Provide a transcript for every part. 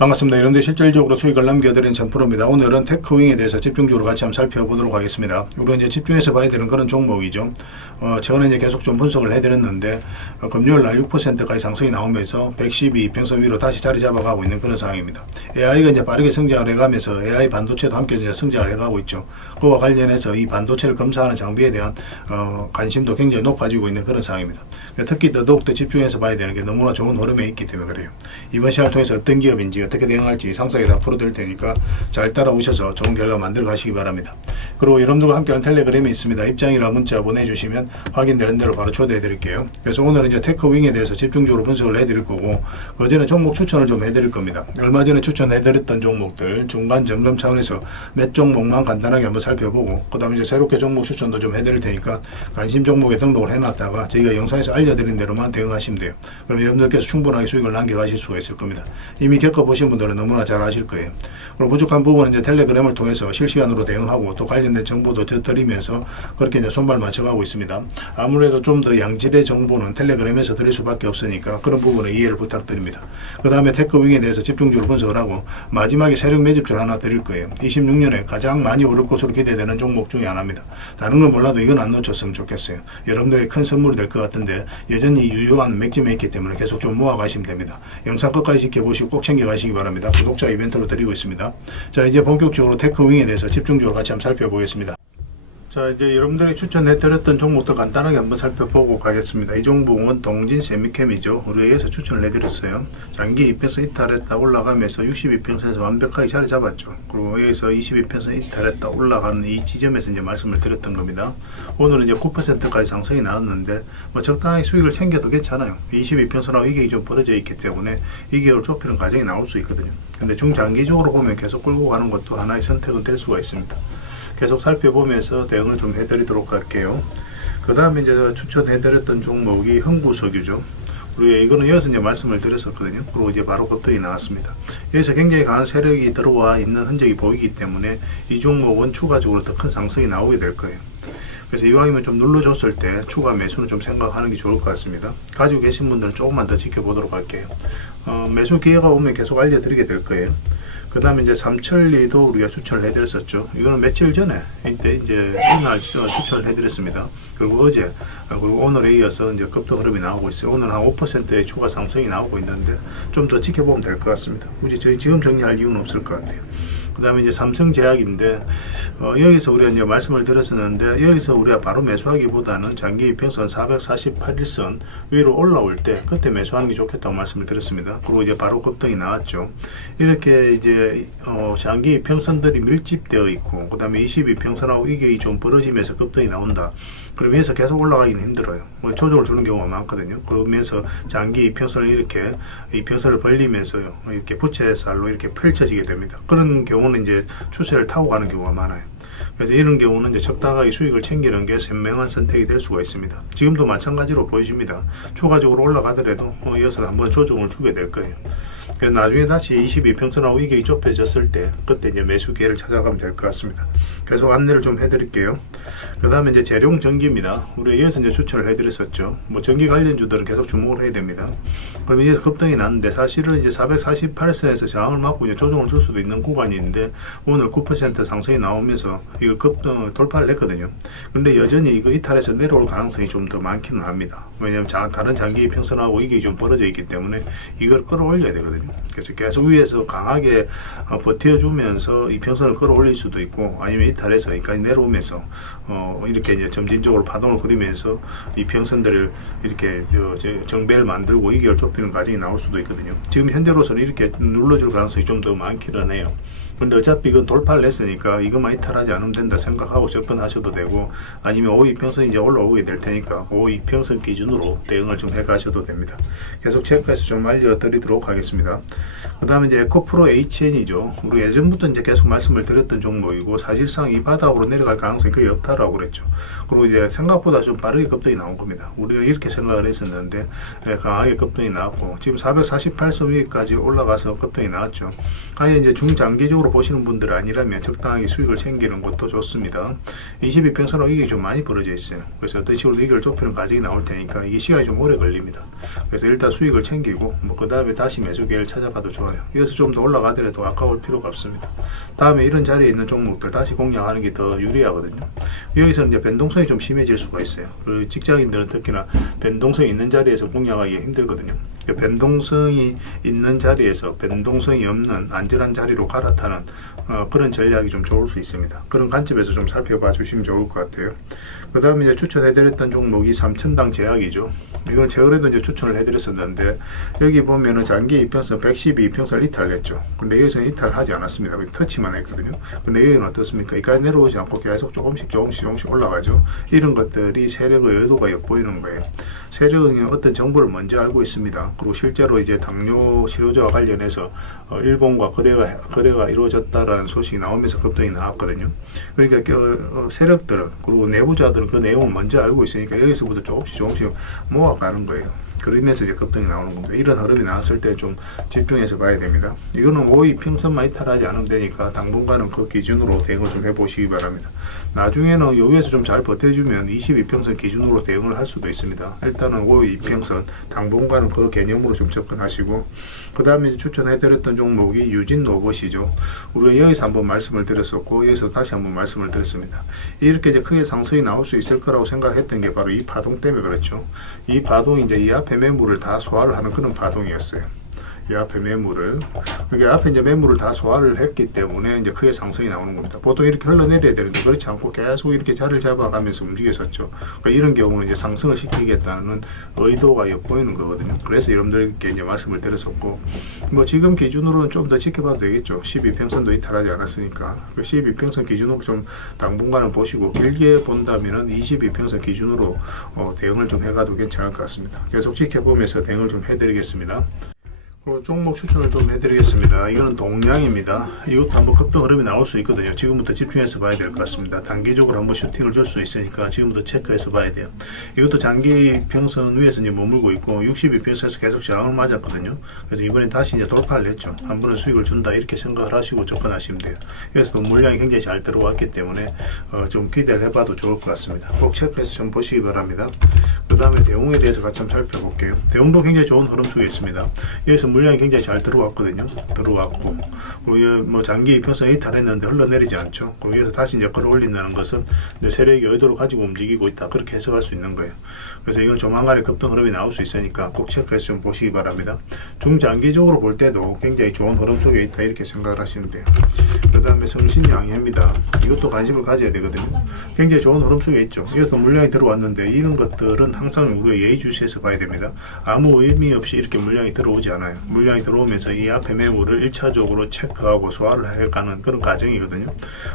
반갑습니다. 여러분들 실질적으로 수익을 남겨드리는 전프로입니다. 오늘은 테크윙에 대해서 집중적으로 같이 한번 살펴보도록 하겠습니다. 우리가 이제 집중해서 봐야 되는 그런 종목이죠. 최근에 이제 계속 좀 분석을 해드렸는데, 금요일 날 6%까지 상승이 나오면서 112 평선 위로 다시 자리 잡아가고 있는 그런 상황입니다. AI가 이제 빠르게 성장을 해가면서 AI 반도체도 함께 이제 성장을 해가고 있죠. 그와 관련해서 이 반도체를 검사하는 장비에 대한 관심도 굉장히 높아지고 있는 그런 상황입니다. 특히 더더욱더 집중해서 봐야 되는 게 너무나 좋은 흐름에 있기 때문에 그래요. 이번 시간을 통해서 어떤 기업인지 어떻게 대응할지 상세하게 다 풀어드릴 테니까 잘 따라오셔서 좋은 결과 만들어 가시기 바랍니다. 그리고 여러분들과 함께하는 텔레그램이 있습니다. 입장이라 문자 보내주시면 확인되는 대로 바로 초대해 드릴게요. 그래서 오늘은 이제 테크윙에 대해서 집중적으로 분석을 해드릴 거고, 그전에 종목 추천을 좀 해드릴 겁니다. 얼마 전에 추천해드렸던 종목들 중간 점검 차원에서 몇 종목만 간단하게 한번 살펴보고, 그 다음에 이제 새롭게 종목 추천도 좀 해드릴 테니까 관심 종목에 등록을 해놨다가 저희가 영상에서 알려드린 대로만 대응하시면 돼요. 그럼 여러분들께서 충분하게 수익을 남겨가실 수가 있을 겁니다. 이미 겪어보신 분들은 너무나 잘 아실 거예요. 그리고 부족한 부분은 이제 텔레그램을 통해서 실시간으로 대응하고 또 관련된 정보도 드리면서 그렇게 이제 손발 맞춰가고 있습니다. 아무래도 좀 더 양질의 정보는 텔레그램에서 드릴 수밖에 없으니까 그런 부분에 이해를 부탁드립니다. 그 다음에 테크윙에 대해서 집중적으로 분석을 하고 마지막에 세력 매집줄 하나 드릴 거예요. 26년에 가장 많이 오를 것으로 기대되는 종목 중에 하나입니다. 다른 건 몰라도 이건 안 놓쳤으면 좋겠어요. 여러분들의 큰 선물이 될 것 같은데 여전히 유효한 맥짐에 있기 때문에 계속 좀 모아가시면 됩니다. 영상 끝까지 지켜보시고 꼭 챙겨가시기 바랍니다. 구독자 이벤트로 드리고 있습니다. 자, 이제 본격적으로 테크윙에 대해서 집중적으로 같이 한번 살펴보겠습니다. 자, 이제 여러분들이 추천해드렸던 종목들 간단하게 한번 살펴보고 가겠습니다. 이 종목은 동진 세미캠이죠. 우리에서 추천을 해드렸어요. 장기 2평선 이탈했다 올라가면서 62평선에서 완벽하게 자리 잡았죠. 그리고 여기서 22평선 이탈했다 올라가는 이 지점에서 이제 말씀을 드렸던 겁니다. 오늘은 이제 9%까지 상승이 나왔는데 뭐 적당히 수익을 챙겨도 괜찮아요. 22평선하고 이게 좀 벌어져 있기 때문에 이격을 좁히는 과정이 나올 수 있거든요. 근데 중장기적으로 보면 계속 끌고 가는 것도 하나의 선택은 될 수가 있습니다. 계속 살펴보면서 대응을 좀 해드리도록 할게요. 그 다음에 이제 추천해드렸던 종목이 흥부석유죠. 우리 이거는 이어서 이제 말씀을 드렸었거든요. 그리고 이제 바로 급등이 나왔습니다. 여기서 굉장히 강한 세력이 들어와 있는 흔적이 보이기 때문에 이 종목은 추가적으로 더 큰 상승이 나오게 될 거예요. 그래서 이왕이면 좀 눌러줬을 때 추가 매수는 좀 생각하는 게 좋을 것 같습니다. 가지고 계신 분들은 조금만 더 지켜보도록 할게요. 매수 기회가 오면 계속 알려드리게 될 거예요. 그 다음에 이제 삼천리도 우리가 추천을 해드렸었죠. 이거는 며칠 전에 이때 이제 이날 추천을 해드렸습니다. 그리고 어제 그리고 오늘에 이어서 이제 급등 흐름이 나오고 있어요. 오늘 한 5%의 추가 상승이 나오고 있는데 좀 더 지켜보면 될 것 같습니다. 굳이 저희 지금 정리할 이유는 없을 것 같아요. 그 다음에 이제 삼성제약인데 여기서 우리가 이제 말씀을 드렸었는데 여기서 우리가 바로 매수하기보다는 장기 이평선 448일선 위로 올라올 때 그때 매수하는 게 좋겠다고 말씀을 드렸습니다. 그리고 이제 바로 급등이 나왔죠. 이렇게 이제 장기 이평선들이 밀집되어 있고 그 다음에 22평선하고 이게 좀 벌어지면서 급등이 나온다. 그러면서 계속 올라가기는 힘들어요. 조정을 주는 경우가 많거든요. 그러면서 장기 이평선을 이렇게 이평선을 벌리면서요 이렇게 부채살로 이렇게 펼쳐지게 됩니다. 그런 경우는 이제 추세를 타고 가는 경우가 많아요. 그래서 이런 경우는 이제 적당하게 수익을 챙기는 게 현명한 선택이 될 수가 있습니다. 지금도 마찬가지로 보여집니다. 추가적으로 올라가더라도 이어서 한번 조정을 주게 될 거예요. 그래서 나중에 다시 22평선하고 이게 좁혀졌을 때 그때 이제 매수 기회를 찾아가면 될 것 같습니다. 계속 안내를 좀 해드릴게요. 그 다음에 이제 재룡전기입니다. 우리 이어서 이제 추천을 해드렸었죠. 뭐 전기 관련주들은 계속 주목을 해야 됩니다. 그럼 이제 급등이 났는데 사실은 이제 448선에서 저항을 맞고 이제 조정을 줄 수도 있는 구간이 있는데 오늘 9% 상승이 나오면서 이걸 급등 돌파를 했거든요. 근데 여전히 이거 이탈해서 내려올 가능성이 좀 더 많기는 합니다. 왜냐하면 다른 장기 평선하고 이게 좀 벌어져 있기 때문에 이걸 끌어올려야 되거든요. 그래서 계속 위에서 강하게 버텨주면서 이 평선을 끌어올릴 수도 있고 아니면 이탈해서 여기까지 내려오면서 이렇게 이제 점진적으로 파동을 그리면서 이 평선들을 이렇게 정배를 만들고 이격을 좁히는 과정이 나올 수도 있거든요. 지금 현재로서는 이렇게 눌러줄 가능성이 좀 더 많기는 해요. 근데 어차피 이건 돌파를 했으니까 이것만 이탈하지 않으면 된다 생각하고 접근하셔도 되고 아니면 5이평선 이제 올라오게 될 테니까 5이평선 기준으로 대응을 좀 해가셔도 됩니다. 계속 체크해서 좀 알려드리도록 하겠습니다. 그 다음에 이제 에코프로 HN이죠. 우리 예전부터 이제 계속 말씀을 드렸던 종목이고 사실상 이 바닥으로 내려갈 가능성이 거의 없다라고 그랬죠. 그리고 이제 생각보다 좀 빠르게 급등이 나온 겁니다. 우리는 이렇게 생각을 했었는데 강하게 급등이 나왔고 지금 448선 위까지 올라가서 급등이 나왔죠. 아예 이제 중장기적으로 장기적으로 보시는 분들 아니라면 적당하게 수익을 챙기는 것도 좋습니다. 22평선으로 이게 좀 많이 벌어져 있어요. 그래서 어떤 식으로 이걸 좁히는 과정이 나올 테니까 이게 시간이 좀 오래 걸립니다. 그래서 일단 수익을 챙기고 그 다음에 다시 매수 기회를 찾아가도 좋아요. 여기서 좀 더 올라가더라도 아까울 필요가 없습니다. 다음에 이런 자리에 있는 종목들 다시 공략하는 게 더 유리하거든요. 여기서는 이제 변동성이 좀 심해질 수가 있어요. 그리고 직장인들은 특히나 변동성이 있는 자리에서 공략하기 힘들거든요. 변동성이 있는 자리에서 변동성이 없는 안전한 자리로 갈아타는 그런 전략이 좀 좋을 수 있습니다. 그런 관점에서 좀 살펴봐 주시면 좋을 것 같아요. 그 다음에 이제 추천해드렸던 종목이 3천당 제약이죠. 이거는 최근에도 이제 추천을 해드렸었는데 여기 보면은 장기 이평선 112평선을 이탈했죠. 근데 여기서는 이탈하지 않았습니다. 터치만 했거든요. 근데 여기는 어떻습니까? 여기까지 내려오지 않고 계속 조금씩 올라가죠. 이런 것들이 세력의 의도가 엿보이는 거예요. 세력은 어떤 정보를 먼저 알고 있습니다. 그리고 실제로 이제 당뇨 치료제와 관련해서 일본과 거래가 이루어졌다라는 소식이 나오면서 급등이 나왔거든요. 그러니까 세력들은 그리고 내부자들은 그 내용을 먼저 알고 있으니까 여기서부터 조금씩 모아가는 거예요. 그러면서 이제 급등이 나오는 겁니다. 이런 흐름이 나왔을 때 좀 집중해서 봐야 됩니다. 이거는 5.2평선만 이탈하지 않으면 되니까 당분간은 그 기준으로 대응을 좀 해보시기 바랍니다. 나중에는 여기에서 좀 잘 버텨주면 22평선 기준으로 대응을 할 수도 있습니다. 일단은 5.2평선 당분간은 그 개념으로 좀 접근하시고, 그 다음에 추천해드렸던 종목이 유진 로봇이죠. 우리가 여기서 한번 말씀을 드렸었고 여기서 다시 한번 말씀을 드렸습니다. 이렇게 이제 크게 상승이 나올 수 있을 거라고 생각했던 게 바로 이 파동 때문에 그렇죠. 이 파동이 이제 이 앞에 매물을 다 소화를 하는 그런 파동이었어요. 이 앞에 매물을, 그러니까 앞에 이제 매물을 다 소화를 했기 때문에 이제 크게 상승이 나오는 겁니다. 보통 이렇게 흘러내려야 되는데 그렇지 않고 계속 이렇게 자리를 잡아가면서 움직였었죠. 그러니까 이런 경우는 이제 상승을 시키겠다는 의도가 엿보이는 거거든요. 그래서 여러분들께 이제 말씀을 드렸었고, 뭐 지금 기준으로는 좀 더 지켜봐도 되겠죠. 12평선도 이탈하지 않았으니까. 12평선 기준으로 좀 당분간은 보시고, 길게 본다면은 22평선 기준으로 대응을 좀 해가도 괜찮을 것 같습니다. 계속 지켜보면서 대응을 좀 해드리겠습니다. 그리고 종목 추천을 좀 해드리겠습니다. 이거는 동량입니다. 이것도 한번 급등 흐름이 나올 수 있거든요. 지금부터 집중해서 봐야 될 것 같습니다. 단기적으로 한번 슈팅을 줄 수 있으니까 지금부터 체크해서 봐야 돼요. 이것도 장기 평선 위에서 이제 머물고 있고 62평선에서 계속 저항을 맞았거든요. 그래서 이번에 다시 이제 돌파를 했죠. 한 번은 수익을 준다 이렇게 생각을 하시고 접근하시면 돼요. 그래서 물량이 굉장히 잘 들어왔기 때문에 좀 기대를 해봐도 좋을 것 같습니다. 꼭 체크해서 좀 보시기 바랍니다. 그 다음에 대웅에 대해서 같이 한번 살펴볼게요. 대웅도 굉장히 좋은 흐름 속에 있습니다. 여기서 물량이 굉장히 잘 들어왔거든요. 들어왔고, 그리고 뭐 장기 이평선 이탈했는데 흘러내리지 않죠. 그리고 여기서 다시 이제 끌어올린다는 것은 이제 세력이 의도를 가지고 움직이고 있다, 그렇게 해석할 수 있는 거예요. 그래서 이건 조만간에 급등 흐름이 나올 수 있으니까 꼭 체크해서 좀 보시기 바랍니다. 중장기적으로 볼 때도 굉장히 좋은 흐름 속에 있다, 이렇게 생각을 하시면 돼요. 그 다음에 성신양해입니다. 이것도 관심을 가져야 되거든요. 굉장히 좋은 흐름 속에 있죠. 여기서 물량이 들어왔는데 이런 것들은 항상 우리가 예의주시해서 봐야 됩니다. 아무 의미 없이 이렇게 물량이 들어오지 않아요. 물량이 들어오면서 이 앞에 매물을 1차적으로 체크하고 소화를 해가는 그런 과정이거든요.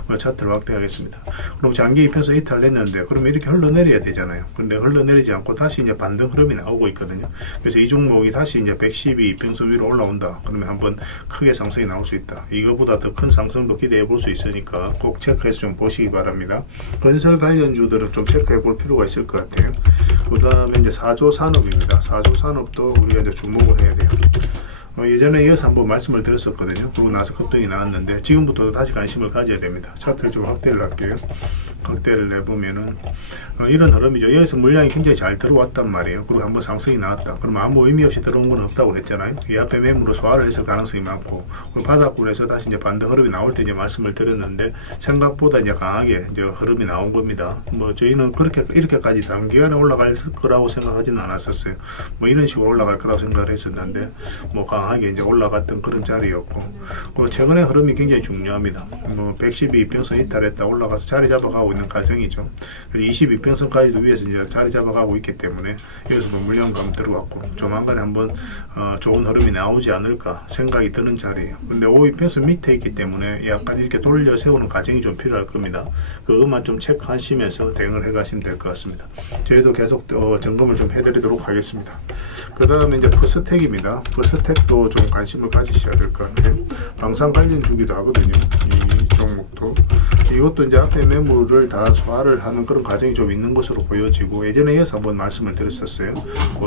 오늘 차트를 확대하겠습니다. 그럼 장기 입혀서 이탈했는데 그러면 이렇게 흘러내려야 되잖아요. 근데 흘러내리지 않고 다시 이제 반등 흐름이 나오고 있거든요. 그래서 이 종목이 다시 이제 112 이평선 위로 올라온다. 그러면 한번 크게 상승이 나올 수 있다. 이거보다 더 큰 상승도 기대해 볼 수 있으니까 꼭 체크해서 좀 보시기 바랍니다. 건설 관련주들은 좀 체크해 볼 필요가 있을 것 같아요. 그 다음에 이제 4조 산업입니다. 4조 산업도 우리가 이제 주목을 해야 돼요. 예전에 이어서 한번 말씀을 드렸었거든요. 그러고 나서 급등이 나왔는데 지금부터 다시 관심을 가져야 됩니다. 차트를 좀 확대를 할게요. 확대를 내보면은 이런 흐름이죠. 여기서 물량이 굉장히 잘 들어왔단 말이에요. 그리고 한번 상승이 나왔다. 그럼 아무 의미 없이 들어온 건 없다고 그랬잖아요. 이 앞에 매물로 소화를 했을 가능성이 많고, 그리고 바닥권에서 다시 이제 반등 흐름이 나올 때 이제 말씀을 드렸는데 생각보다 이제 강하게 이제 흐름이 나온 겁니다. 뭐 저희는 그렇게 이렇게까지 단기간에 올라갈 거라고 생각하지는 않았었어요. 뭐 이런 식으로 올라갈 거라고 생각을 했었는데 뭐 강하게 이제 올라갔던 그런 자리였고, 그리고 최근에 흐름이 굉장히 중요합니다. 뭐 112평선 이탈했다 올라가서 자리 잡아가고 있는 과정이죠. 22평선까지도 위에서 이제 자리 잡아가고 있기 때문에 여기서도 물량감 들어왔고 조만간에 한번 좋은 흐름이 나오지 않을까 생각이 드는 자리예요. 근데 52평선 밑에 있기 때문에 약간 이렇게 돌려 세우는 과정이 좀 필요할 겁니다. 그것만 좀 체크하시면서 대응을 해가시면 될 것 같습니다. 저희도 계속 점검을 좀 해드리도록 하겠습니다. 그 다음에 이제 퍼스텍입니다. 퍼스텍도 좀 관심을 가지셔야 될 것 같아요. 방산 관련 주기도 하거든요. 이 종목도. 이것도 이제 앞에 매물을 매물을 다 소화를 하는 그런 과정이 좀 있는 것으로 보여지고, 예전에 이어서 한번 말씀을 드렸었어요.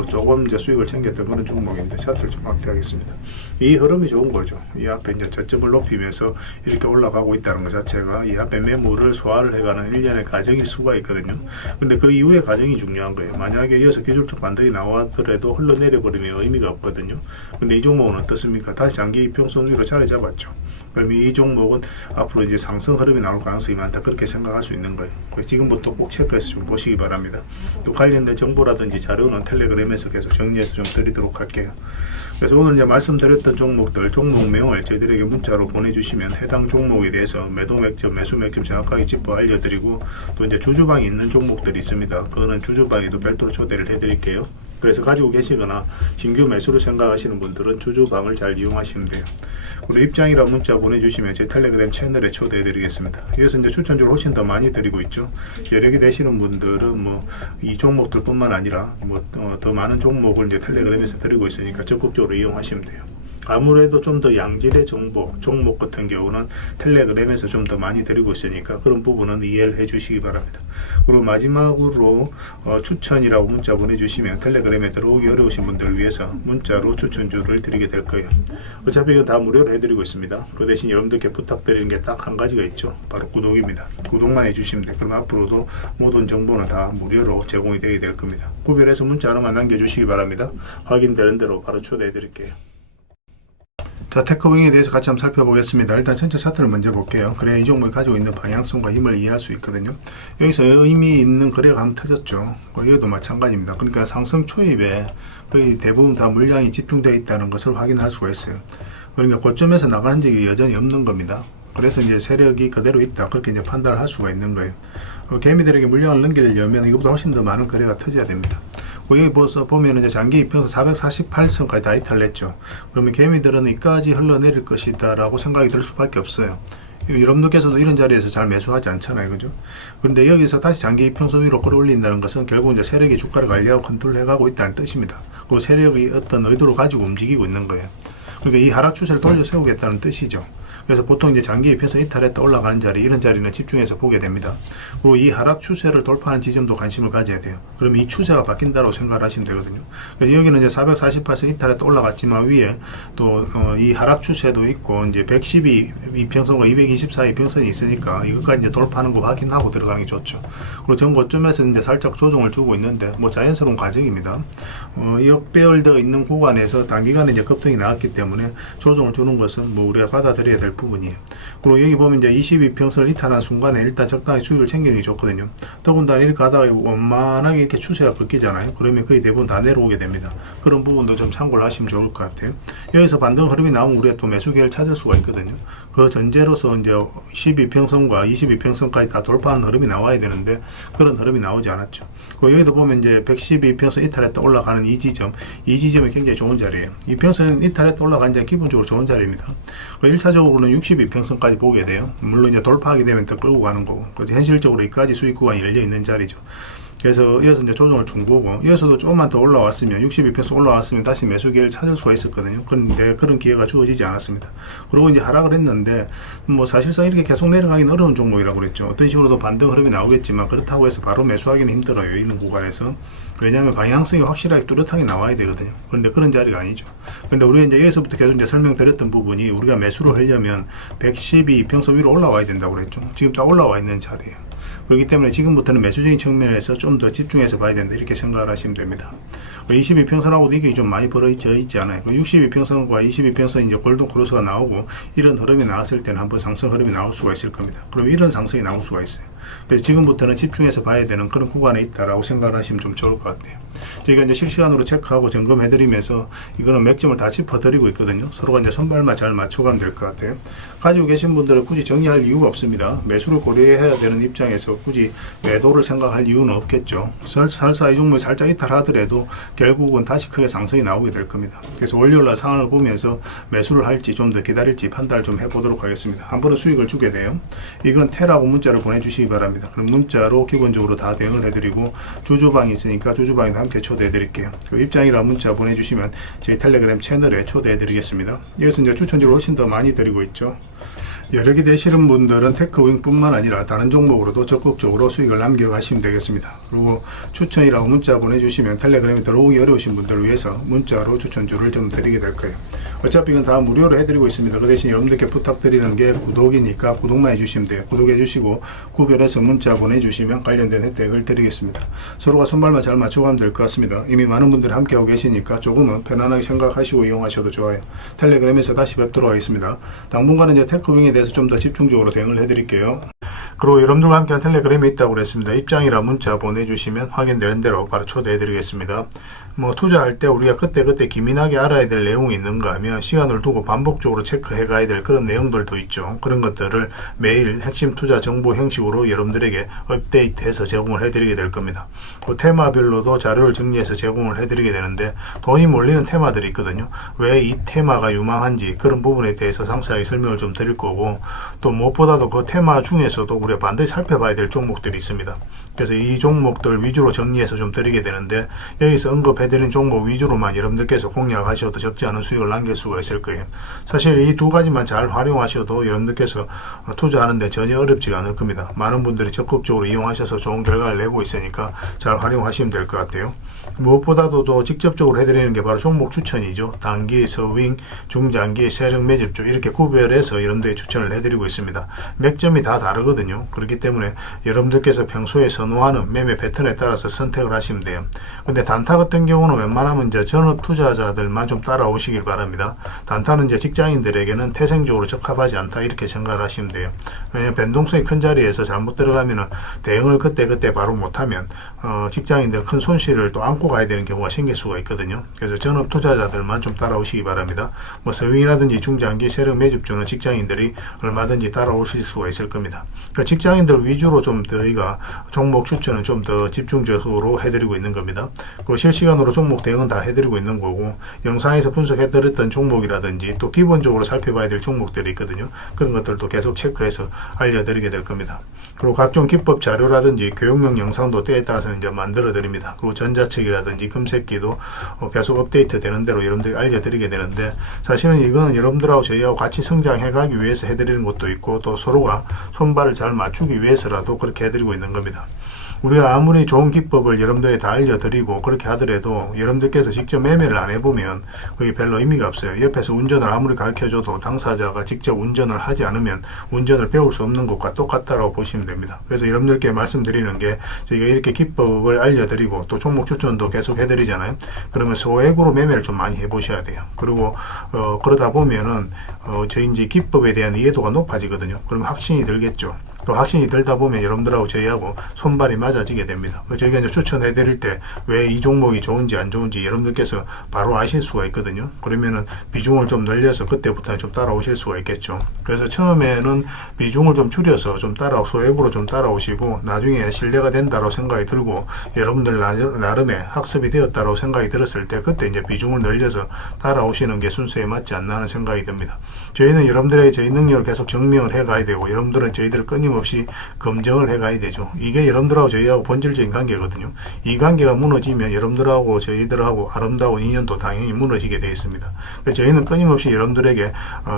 조금 이제 수익을 챙겼던 그런 종목인데, 차트를 좀 확대하겠습니다. 이 흐름이 좋은 거죠. 이 앞에 이제 저점을 높이면서 이렇게 올라가고 있다는 것 자체가 이 앞에 매물을 소화를 해가는 일련의 과정일 수가 있거든요. 근데 그 이후의 과정이 중요한 거예요. 만약에 이어서 기술적 반등이 나왔더라도 흘러내려 버리면 의미가 없거든요. 근데 이 종목은 어떻습니까? 다시 장기 이평선 위로 자리 잡았죠. 그러면 이 종목은 앞으로 이제 상승 흐름이 나올 가능성이 많다, 그렇게 생각할 수 있는 거예요. 지금부터 꼭 체크해서 좀 보시기 바랍니다. 또 관련된 정보라든지 자료는 텔레그램에서 계속 정리해서 좀 드리도록 할게요. 그래서 오늘 이제 말씀드렸던 종목들, 종목명을 저희들에게 문자로 보내주시면 해당 종목에 대해서 매도 맥점, 매수 맥점 정확하게 짚어 알려드리고, 또 이제 주주방이 있는 종목들이 있습니다. 그거는 주주방에도 별도로 초대를 해드릴게요. 그래서 가지고 계시거나 신규 매수로 생각하시는 분들은 주주방을 잘 이용하시면 돼요. 그리고 입장이랑 문자 보내주시면 제 텔레그램 채널에 초대해드리겠습니다. 여기서 이제 추천주를 훨씬 더 많이 드리고 있죠. 여력이 되시는 분들은 뭐 이 종목들뿐만 아니라 뭐 더 많은 종목을 이제 텔레그램에서 드리고 있으니까 적극적으로 이용하시면 돼요. 아무래도 좀 더 양질의 정보, 종목 같은 경우는 텔레그램에서 좀 더 많이 드리고 있으니까 그런 부분은 이해를 해 주시기 바랍니다. 그리고 마지막으로 추천이라고 문자 보내주시면 텔레그램에 들어오기 어려우신 분들을 위해서 문자로 추천주를 드리게 될 거예요. 어차피 이건 다 무료로 해드리고 있습니다. 그 대신 여러분들께 부탁드리는 게 딱 한 가지가 있죠. 바로 구독입니다. 구독만 해주시면 돼요. 그럼 앞으로도 모든 정보는 다 무료로 제공이 되게 될 겁니다. 구별해서 문자 하나만 남겨주시기 바랍니다. 확인되는 대로 바로 초대해 드릴게요. 자, 테크윙에 대해서 같이 한번 살펴보겠습니다. 일단 전체 차트를 먼저 볼게요. 그래야 이 종목이 가지고 있는 방향성과 힘을 이해할 수 있거든요. 여기서 의미 있는 거래가 한번 터졌죠. 이것도 마찬가지입니다. 그러니까 상승 초입에 거의 대부분 다 물량이 집중되어 있다는 것을 확인할 수가 있어요. 그러니까 고점에서 나가는 적이 여전히 없는 겁니다. 그래서 이제 세력이 그대로 있다, 그렇게 이제 판단을 할 수가 있는 거예요. 개미들에게 물량을 넘기려면 이것보다 훨씬 더 많은 거래가 터져야 됩니다. 여기 보면 이제 장기 이평선 448선까지 다 이탈했죠. 그러면 개미들은 이까지 흘러내릴 것이다 라고 생각이 들 수밖에 없어요. 여러분들께서도 이런 자리에서 잘 매수하지 않잖아요, 그죠? 그런데 여기서 다시 장기 이평선 위로 끌어올린다는 것은 결국 이제 세력이 주가를 관리하고 컨트롤해가고 있다는 뜻입니다. 그 세력이 어떤 의도를 가지고 움직이고 있는 거예요. 그러니까 이 하락 추세를 돌려 세우겠다는 뜻이죠. 그래서 보통 이제 장기 입혀서 이탈했다 올라가는 자리, 이런 자리는 집중해서 보게 됩니다. 그리고 이 하락 추세를 돌파하는 지점도 관심을 가져야 돼요. 그러면 이 추세가 바뀐다고 생각을 하시면 되거든요. 여기는 이제 448선 이탈했다 올라갔지만 위에 또 이 하락 추세도 있고 이제 112 이평선과 224 이평선이 있으니까 이것까지 이제 돌파하는 거 확인하고 들어가는 게 좋죠. 그리고 전 고점에서 이제 살짝 조정을 주고 있는데 뭐 자연스러운 과정입니다. 역배열되어 있는 구간에서 단기간에 이제 급등이 나왔기 때문에 조정을 주는 것은 뭐 우리가 받아들여야 될 부분이에요. 그리고 여기 보면 이제 22평선을 이탈한 순간에 일단 적당히 수익을 챙기는 게 좋거든요. 더군다나 이렇게 가다가 원만하게 이렇게 추세가 꺾이잖아요. 그러면 거의 대부분 다 내려오게 됩니다. 그런 부분도 좀 참고를 하시면 좋을 것 같아요. 여기서 반등 흐름이 나오면 우리가 또 매수 기회를 찾을 수가 있거든요. 그 전제로서 이제 12평선과 22평선까지 다 돌파하는 흐름이 나와야 되는데 그런 흐름이 나오지 않았죠. 그리고 여기도 보면 이제 112평선 이탈했다 올라가는 이 지점이 굉장히 좋은 자리예요. 이 평선 이탈했다 올라가는 게 기본적으로 좋은 자리입니다. 1차적으로는 62평선까지 보게 돼요. 물론 이제 돌파하게 되면 더 끌고 가는 거고, 현실적으로 이까지 수익 구간이 열려 있는 자리죠. 그래서 이어서 이제 조정을 준 거고, 이어서도 조금만 더 올라왔으면 62평선 올라왔으면 다시 매수 기회를 찾을 수가 있었거든요. 그런데 그런 기회가 주어지지 않았습니다. 그리고 이제 하락을 했는데 뭐 사실상 이렇게 계속 내려가기는 어려운 종목이라고 그랬죠. 어떤 식으로도 반등 흐름이 나오겠지만 그렇다고 해서 바로 매수하기는 힘들어요, 있는 구간에서. 왜냐하면 방향성이 확실하게 뚜렷하게 나와야 되거든요. 그런데 그런 자리가 아니죠. 그런데 우리가 이제 여기서부터 계속 이제 설명드렸던 부분이 우리가 매수를 하려면 112평선 위로 올라와야 된다고 그랬죠. 지금 딱 올라와 있는 자리예요. 그렇기 때문에 지금부터는 매수적인 측면에서 좀 더 집중해서 봐야 된다, 이렇게 생각을 하시면 됩니다. 22평선하고도 이게 좀 많이 벌어져 있지 않아요. 62평선과 22평선 이제 골든 크로스가 나오고 이런 흐름이 나왔을 때는 한번 상승 흐름이 나올 수가 있을 겁니다. 그럼 이런 상승이 나올 수가 있어요. 그래서 지금부터는 집중해서 봐야 되는 그런 구간에 있다라고 생각을 하시면 좀 좋을 것 같아요. 저희가 이제 실시간으로 체크하고 점검해드리면서 이거는 맥점을 다 짚어드리고 있거든요. 서로가 이제 손발만 잘 맞춰가면 될 것 같아요. 가지고 계신 분들은 굳이 정리할 이유가 없습니다. 매수를 고려해야 되는 입장에서 굳이 매도를 생각할 이유는 없겠죠. 설사 이 종목이 살짝 이탈하더라도 결국은 다시 크게 상승이 나오게 될 겁니다. 그래서 월요일날 상황을 보면서 매수를 할지 좀 더 기다릴지 판단을 좀 해보도록 하겠습니다. 한 번은 수익을 주게 돼요. 이건 테라고 문자를 보내주시기 바랍니다. 그럼 문자로 기본적으로 다 대응을 해드리고, 주주방이 있으니까 주주방에도 함께 초대해드릴게요. 그 입장이라 문자 보내주시면 저희 텔레그램 채널에 초대해드리겠습니다. 여기서 이제 추천주를 훨씬 더 많이 드리고 있죠. 여력이 되시는 분들은 테크윙뿐만 아니라 다른 종목으로도 적극적으로 수익을 남겨가시면 되겠습니다. 그리고 추천이라고 문자 보내주시면 텔레그램에 들어오기 어려우신 분들을 위해서 문자로 추천주를 좀 드리게 될 거예요. 어차피 이건 다 무료로 해드리고 있습니다. 그 대신 여러분들께 부탁드리는 게 구독이니까 구독만 해주시면 돼요. 구독해주시고 구별해서 문자 보내주시면 관련된 혜택을 드리겠습니다. 서로가 손발만 잘 맞춰가면 될 것 같습니다. 이미 많은 분들이 함께하고 계시니까 조금은 편안하게 생각하시고 이용하셔도 좋아요. 텔레그램에서 다시 뵙도록 하겠습니다. 당분간은 이제 테크윙에 대해서 좀 더 집중적으로 대응을 해드릴게요. 그리고 여러분들과 함께한 텔레그램이 있다고 그랬습니다. 입장이라 문자 보내주시면 확인되는 대로 바로 초대해드리겠습니다. 투자할 때 우리가 그때그때 기민하게 알아야 될 내용이 있는가 하면 시간을 두고 반복적으로 체크해 가야 될 그런 내용들도 있죠. 그런 것들을 매일 핵심 투자 정보 형식으로 여러분들에게 업데이트해서 제공을 해드리게 될 겁니다. 그 테마별로도 자료를 정리해서 제공을 해드리게 되는데 돈이 몰리는 테마들이 있거든요. 왜 이 테마가 유망한지 그런 부분에 대해서 상세하게 설명을 좀 드릴 거고, 또 무엇보다도 그 테마 중에서도 우리가 반드시 살펴봐야 될 종목들이 있습니다. 그래서 이 종목들 위주로 정리해서 좀 드리게 되는데, 여기서 언급해드린 종목 위주로만 여러분들께서 공략하셔도 적지 않은 수익을 남길 수가 있을 거예요. 사실 이 두 가지만 잘 활용하셔도 여러분들께서 투자하는데 전혀 어렵지가 않을 겁니다. 많은 분들이 적극적으로 이용하셔서 좋은 결과를 내고 있으니까 잘 활용하시면 될 것 같아요. 무엇보다도 또 직접적으로 해드리는 게 바로 종목 추천이죠. 단기, 서윙, 중장기, 세력 매집주 이렇게 구별해서 여러분들이 추천을 해드리고 있습니다. 맥점이 다 다르거든요. 그렇기 때문에 여러분들께서 평소에 선호하는 매매 패턴에 따라서 선택을 하시면 돼요. 근데 단타 같은 경우는 웬만하면 이제 전업 투자자들만 좀 따라오시길 바랍니다. 단타는 이제 직장인들에게는 태생적으로 적합하지 않다 이렇게 생각을 하시면 돼요. 왜냐하면 변동성이 큰 자리에서 잘못 들어가면은 대응을 그때 바로 못하면 직장인들 큰 손실을 또 안고 가야 되는 경우가 생길 수가 있거든요. 그래서 전업 투자자들만 좀 따라오시기 바랍니다. 서윙이라든지 중장기 세력 매집주는 직장인들이 얼마든지 따라오실 수가 있을 겁니다. 그러니까 직장인들 위주로 좀 저희가 종목 추천은 좀 더 집중적으로 해드리고 있는 겁니다. 그리고 실시간으로 종목 대응은 다 해드리고 있는 거고, 영상에서 분석해드렸던 종목이라든지 또 기본적으로 살펴봐야 될 종목들이 있거든요. 그런 것들도 계속 체크해서 알려드리게 될 겁니다. 그리고 각종 기법 자료라든지 교육용 영상도 때에 따라서 이제 만들어 드립니다. 그리고 전자책이라든지 금색기도 계속 업데이트 되는 대로 여러분들이 알려드리게 되는데, 사실은 이거는 여러분들하고 저희하고 같이 성장해 가기 위해서 해드리는 것도 있고, 또 서로가 손발을 잘 맞추기 위해서라도 그렇게 해드리고 있는 겁니다. 우리가 아무리 좋은 기법을 여러분들이 다 알려드리고 그렇게 하더라도 여러분들께서 직접 매매를 안 해보면 그게 별로 의미가 없어요. 옆에서 운전을 아무리 가르쳐줘도 당사자가 직접 운전을 하지 않으면 운전을 배울 수 없는 것과 똑같다고 보시면 됩니다. 그래서 여러분들께 말씀드리는 게, 저희가 이렇게 기법을 알려드리고 또 종목 추천도 계속 해드리잖아요. 그러면 소액으로 매매를 좀 많이 해보셔야 돼요. 그리고 그러다 보면은 저희 이제 기법에 대한 이해도가 높아지거든요. 그러면 확신이 들겠죠. 또 확신이 들다 보면 여러분들하고 저희하고 손발이 맞아지게 됩니다. 저희가 이제 추천해 드릴 때 왜 이 종목이 좋은지 안 좋은지 여러분들께서 바로 아실 수가 있거든요. 그러면은 비중을 좀 늘려서 그때부터 좀 따라오실 수가 있겠죠. 그래서 처음에는 비중을 좀 줄여서 좀 소액으로 좀 따라오시고, 나중에 신뢰가 된다고 생각이 들고 여러분들 나름의 학습이 되었다고 생각이 들었을 때 그때 이제 비중을 늘려서 따라오시는 게 순서에 맞지 않나 하는 생각이 듭니다. 저희는 여러분들의 저희 능력을 계속 증명을 해 가야 되고, 여러분들은 저희들을 끊임없이 검증을 해 가야 되죠. 이게 여러분들하고 저희하고 본질적인 관계거든요. 이 관계가 무너지면 여러분들하고 저희들하고 아름다운 인연도 당연히 무너지게 되어 있습니다. 그래서 저희는 끊임없이 여러분들에게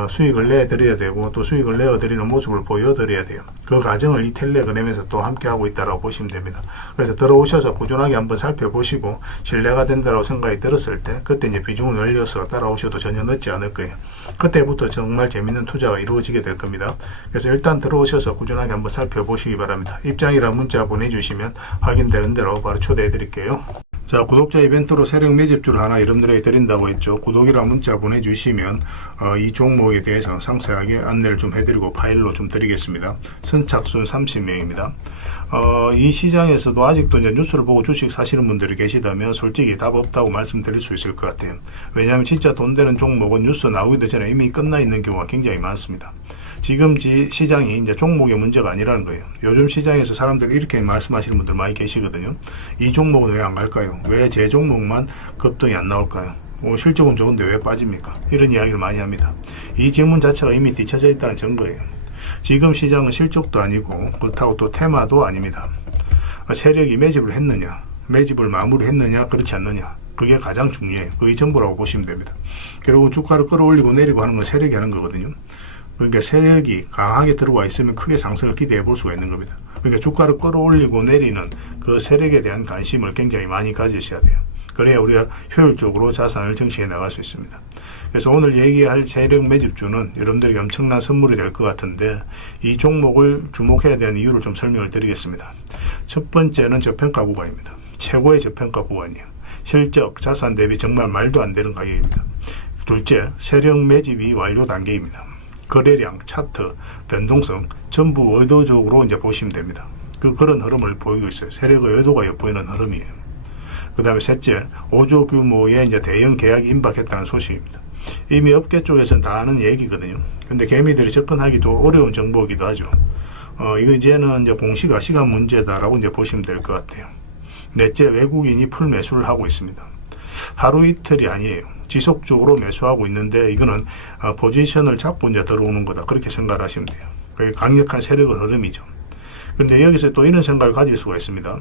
수익을 내드려야 되고, 또 수익을 내어드리는 모습을 보여드려야 돼요. 그 과정을 이 텔레그램에서 또 함께하고 있다고 보시면 됩니다. 그래서 들어오셔서 꾸준하게 한번 살펴보시고 신뢰가 된다고 생각이 들었을 때 그때 이제 비중을 늘려서 따라오셔도 전혀 늦지 않을 거예요. 그때부터 정말 재밌는 투자가 이루어지게 될 겁니다. 그래서 일단 들어오셔서 꾸준하게 한번 살펴보시기 바랍니다. 입장이라 문자 보내주시면 확인되는 대로 바로 초대해 드릴게요. 자, 구독자 이벤트로 세력 매집주를 하나 여러분들에게 드린다고 했죠. 구독이랑 문자 보내주시면 이 종목에 대해서 상세하게 안내를 좀 해드리고 파일로 좀 드리겠습니다. 선착순 30명입니다. 이 시장에서도 아직도 이제 뉴스를 보고 주식 사시는 분들이 계시다면 솔직히 답 없다고 말씀드릴 수 있을 것 같아요. 왜냐하면 진짜 돈 되는 종목은 뉴스 나오기도 전에 이미 끝나 있는 경우가 굉장히 많습니다. 지금 시장이 이제 종목의 문제가 아니라는 거예요. 요즘 시장에서 사람들이 이렇게 말씀하시는 분들 많이 계시거든요. 이 종목은 왜 안 갈까요? 왜 제 종목만 급등이 안 나올까요? 실적은 좋은데 왜 빠집니까? 이런 이야기를 많이 합니다. 이 질문 자체가 이미 뒤쳐져 있다는 증거예요. 지금 시장은 실적도 아니고 그렇다고 또 테마도 아닙니다. 세력이 매집을 했느냐, 매집을 마무리했느냐, 그렇지 않느냐, 그게 가장 중요해요. 그게 전부라고 보시면 됩니다. 결국은 주가를 끌어올리고 내리고 하는 건 세력이 하는 거거든요. 그러니까 세력이 강하게 들어와 있으면 크게 상승을 기대해 볼 수가 있는 겁니다. 그러니까 주가를 끌어올리고 내리는 그 세력에 대한 관심을 굉장히 많이 가지셔야 돼요. 그래야 우리가 효율적으로 자산을 정치해 나갈 수 있습니다. 그래서 오늘 얘기할 세력 매집주는 여러분들에게 엄청난 선물이 될 것 같은데 이 종목을 주목해야 되는 이유를 좀 설명을 드리겠습니다. 첫 번째는 저평가 구간입니다. 최고의 저평가 구간이에요. 실적, 자산 대비 정말 말도 안 되는 가격입니다. 둘째, 세력 매집이 완료 단계입니다. 거래량, 차트, 변동성 전부 의도적으로 이제 보시면 됩니다. 그런 흐름을 보이고 있어요. 세력의 의도가 엿보이는 흐름이에요. 그 다음에 셋째, 5조 규모의 이제 대형 계약이 임박했다는 소식입니다. 이미 업계 쪽에서는 다 아는 얘기거든요. 근데 개미들이 접근하기도 어려운 정보이기도 하죠. 이거 이제는 이제 공시가 시간 문제다라고 이제 보시면 될 것 같아요. 넷째, 외국인이 풀 매수를 하고 있습니다. 하루 이틀이 아니에요. 지속적으로 매수하고 있는데 이거는 포지션을 잡고 이제 들어오는 거다. 그렇게 생각을 하시면 돼요. 그게 강력한 세력의 흐름이죠. 근데 여기서 또 이런 생각을 가질 수가 있습니다.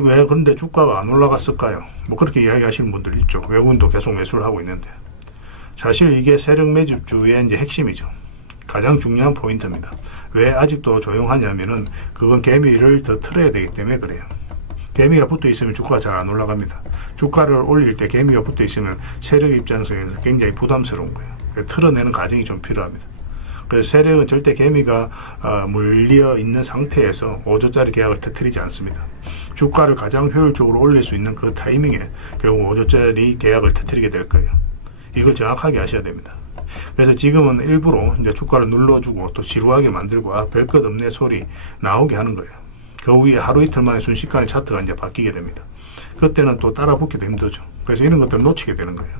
왜 그런데 주가가 안 올라갔을까요? 뭐 그렇게 이야기하시는 분들 있죠. 외국인도 계속 매수를 하고 있는데. 사실 이게 세력 매집주의 이제 핵심이죠. 가장 중요한 포인트입니다. 왜 아직도 조용하냐면은 그건 개미를 더 틀어야 되기 때문에 그래요. 개미가 붙어 있으면 주가가 잘 안 올라갑니다. 주가를 올릴 때 개미가 붙어 있으면 세력 입장에서 굉장히 부담스러운 거예요. 틀어내는 과정이 좀 필요합니다. 그래서 세력은 절대 개미가 물려 있는 상태에서 5조짜리 계약을 터뜨리지 않습니다. 주가를 가장 효율적으로 올릴 수 있는 그 타이밍에 결국 5조짜리 계약을 터뜨리게 될 거예요. 이걸 정확하게 아셔야 됩니다. 그래서 지금은 일부러 이제 주가를 눌러주고 또 지루하게 만들고 별 것 없네 소리 나오게 하는 거예요. 그 후에 하루 이틀 만에 순식간에 차트가 이제 바뀌게 됩니다. 그때는 또 따라 붙기도 힘들죠. 그래서 이런 것들을 놓치게 되는 거예요.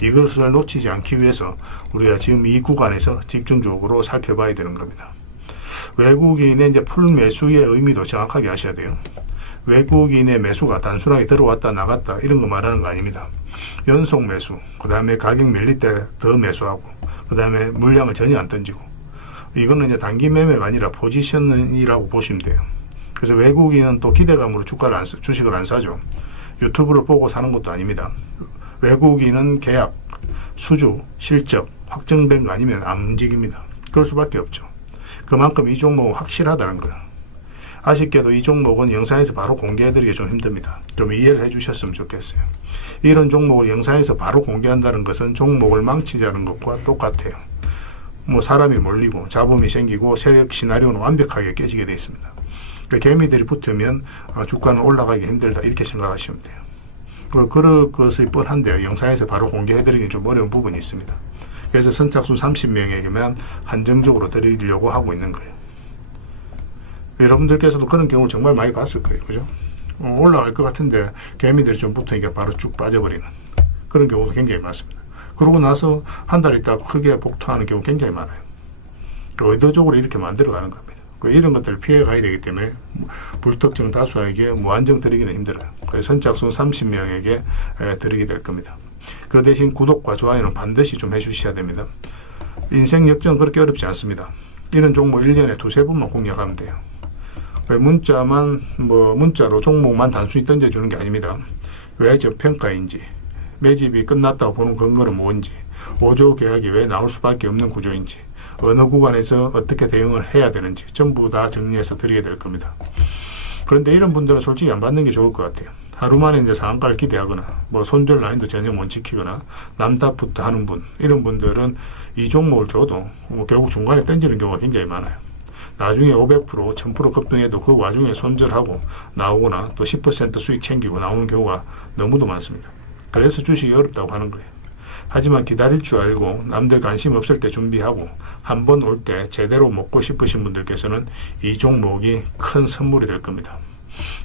이것을 놓치지 않기 위해서 우리가 지금 이 구간에서 집중적으로 살펴봐야 되는 겁니다. 외국인의 이제 풀 매수의 의미도 정확하게 아셔야 돼요. 외국인의 매수가 단순하게 들어왔다 나갔다 이런 거 말하는 거 아닙니다. 연속 매수, 그 다음에 가격 밀릴 때 더 매수하고, 그 다음에 물량을 전혀 안 던지고, 이거는 이제 단기 매매가 아니라 포지션이라고 보시면 돼요. 그래서 외국인은 또 기대감으로 주식을 안 사죠. 유튜브를 보고 사는 것도 아닙니다. 외국인은 계약, 수주, 실적 확정된 거 아니면 안 움직입니다. 그럴 수밖에 없죠. 그만큼 이 종목은 확실하다는 거예요. 아쉽게도 이 종목은 영상에서 바로 공개해드리기 좀 힘듭니다. 좀 이해를 해주셨으면 좋겠어요. 이런 종목을 영상에서 바로 공개한다는 것은 종목을 망치자는 것과 똑같아요. 뭐 사람이 몰리고 잡음이 생기고 세력 시나리오는 완벽하게 깨지게 되어 있습니다. 그러니까 개미들이 붙으면 주가는 올라가기 힘들다 이렇게 생각하시면 돼요. 그럴 것이 뻔한데요. 영상에서 바로 공개해드리기 좀 어려운 부분이 있습니다. 그래서 선착순 30명에게만 한정적으로 드리려고 하고 있는 거예요. 여러분들께서도 그런 경우를 정말 많이 봤을 거예요. 그죠? 올라갈 것 같은데 개미들이 좀 붙으니까 바로 쭉 빠져버리는 그런 경우도 굉장히 많습니다. 그러고 나서 한 달 있다 크게 복토하는 경우 굉장히 많아요. 의도적으로 이렇게 만들어가는 겁니다. 이런 것들을 피해 가야 되기 때문에 불특정 다수에게 무한정 드리기는 힘들어요. 그래서 선착순 30명에게 드리게 될 겁니다. 그 대신 구독과 좋아요는 반드시 좀 해주셔야 됩니다. 인생 역전 그렇게 어렵지 않습니다. 이런 종목 1년에 두세 번만 공략하면 돼요. 문자로 종목만 단순히 던져주는 게 아닙니다. 왜 저평가인지, 매집이 끝났다고 보는 근거는 뭔지, 5조 계약이 왜 나올 수밖에 없는 구조인지, 어느 구간에서 어떻게 대응을 해야 되는지 전부 다 정리해서 드리게 될 겁니다. 그런데 이런 분들은 솔직히 안 받는 게 좋을 것 같아요. 하루 만에 이제 상한가를 기대하거나 손절 라인도 전혀 못 지키거나 남답부터 하는 분, 이런 분들은 이 종목을 줘도 결국 중간에 던지는 경우가 굉장히 많아요. 나중에 500%, 1000% 급등해도 그 와중에 손절하고 나오거나 또 10% 수익 챙기고 나오는 경우가 너무도 많습니다. 그래서 주식이 어렵다고 하는 거예요. 하지만 기다릴 줄 알고 남들 관심 없을 때 준비하고 한 번 올 때 제대로 먹고 싶으신 분들께서는 이 종목이 큰 선물이 될 겁니다.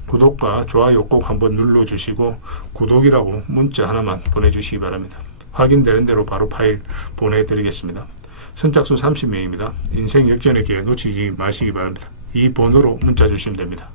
구독과 좋아요 꼭 한번 눌러주시고 구독이라고 문자 하나만 보내주시기 바랍니다. 확인되는 대로 바로 파일 보내드리겠습니다. 선착순 30명입니다. 인생 역전의 기회 놓치지 마시기 바랍니다. 이 번호로 문자 주시면 됩니다.